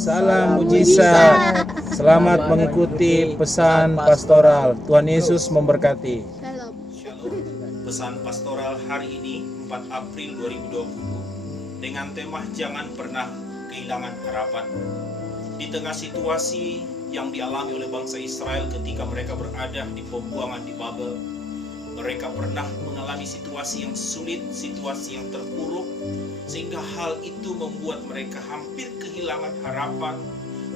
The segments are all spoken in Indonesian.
Salam mujizat. Selamat mengikuti pesan pastoral. Tuhan Yesus memberkati. Shalom. Pesan pastoral hari ini 4 April 2020 dengan tema jangan pernah kehilangan harapan. Di tengah situasi yang dialami oleh bangsa Israel ketika mereka berada di pembuangan di Babel, mereka pernah mengalami situasi yang sulit, situasi yang terpuruk, sehingga hal itu membuat mereka hampir kehilangan harapan.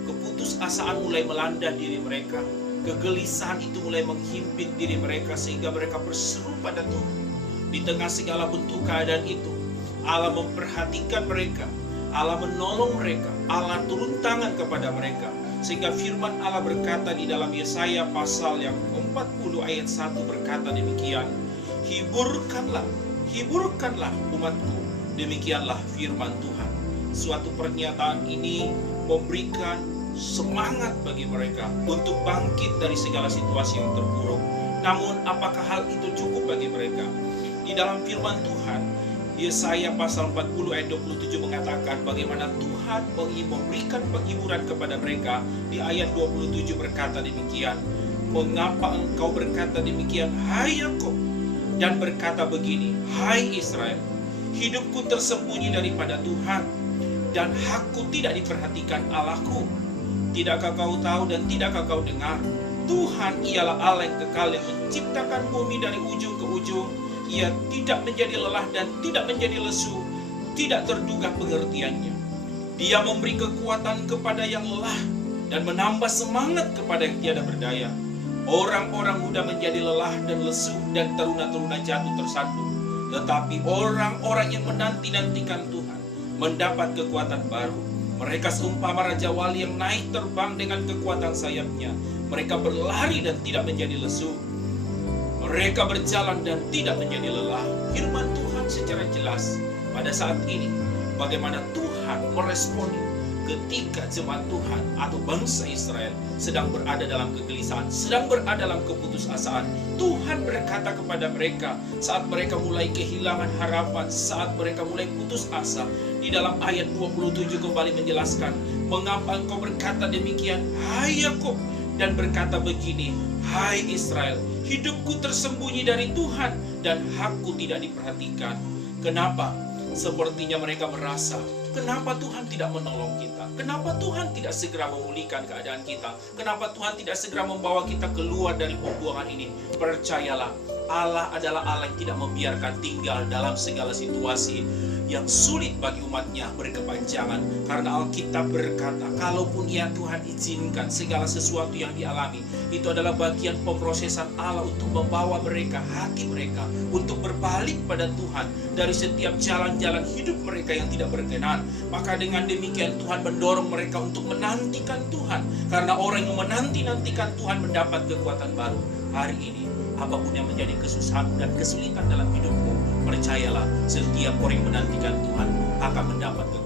Keputusasaan mulai melanda diri mereka, kegelisahan itu mulai menghimpit diri mereka, sehingga mereka berseru pada Tuhan. Di tengah segala bentuk keadaan itu, Allah memperhatikan mereka, Allah menolong mereka, Allah turun tangan kepada mereka, sehingga firman Allah berkata di dalam Yesaya pasal yang 40 ayat 1 berkata demikian, hiburkanlah umatku, demikianlah firman Tuhan. Suatu pernyataan ini memberikan semangat bagi mereka untuk bangkit dari segala situasi yang terpuruk. Namun apakah hal itu cukup bagi mereka? Di dalam firman Tuhan, Yesaya pasal 40 ayat 27 mengatakan bagaimana Tuhan memberikan penghiburan kepada mereka. Di ayat 27 berkata demikian, mengapa engkau berkata demikian, hai Yakub, dan berkata begini, hai Israel, hidupku tersembunyi daripada Tuhan, dan hakku tidak diperhatikan Allahku. Tidakkah kau tahu dan tidakkah kau dengar? Tuhan ialah Allah yang kekal, yang menciptakan bumi dari ujung ke ujung. Ia tidak menjadi lelah dan tidak menjadi lesu, tidak terduga pengertiannya. Dia memberi kekuatan kepada yang lelah dan menambah semangat kepada yang tiada berdaya. Orang-orang muda menjadi lelah dan lesu, dan teruna-teruna jatuh tersandung. Tetapi orang-orang yang menanti-nantikan Tuhan mendapat kekuatan baru. Mereka seumpama Raja Wali yang naik terbang dengan kekuatan sayapnya. Mereka berlari dan tidak menjadi lesu. Mereka berjalan dan tidak menjadi lelah. Firman Tuhan secara jelas pada saat ini bagaimana Tuhan meresponi ketika jemaat Tuhan atau bangsa Israel sedang berada dalam kegelisahan, sedang berada dalam keputusasaan. Tuhan berkata kepada mereka saat mereka mulai kehilangan harapan, saat mereka mulai putus asa. Di dalam ayat 27 kembali menjelaskan, mengapa engkau berkata demikian, hai Yakub, dan berkata begini, hai Israel, hidupku tersembunyi dari Tuhan dan hakku tidak diperhatikan. Kenapa? Sepertinya mereka merasa, kenapa Tuhan tidak menolong kita? Kenapa Tuhan tidak segera memulihkan keadaan kita? Kenapa Tuhan tidak segera membawa kita keluar dari pembuangan ini? Percayalah, Allah adalah Allah yang tidak membiarkan tinggal dalam segala situasi yang sulit bagi umatnya berkepanjangan. Karena Alkitab berkata, kalaupun ya Tuhan izinkan segala sesuatu yang dialami, itu adalah bagian pemrosesan Allah untuk membawa mereka, hati mereka, untuk berbalik pada Tuhan dari setiap jalan-jalan hidup mereka yang tidak berkenan. Maka dengan demikian Tuhan mendorong mereka untuk menantikan Tuhan. Karena orang yang menanti-nantikan Tuhan mendapat kekuatan baru. Hari ini, apapun yang menjadi kesusahan dan kesulitan dalam hidupmu, percayalah, setiap orang yang menantikan Tuhan akan mendapat kekuatan.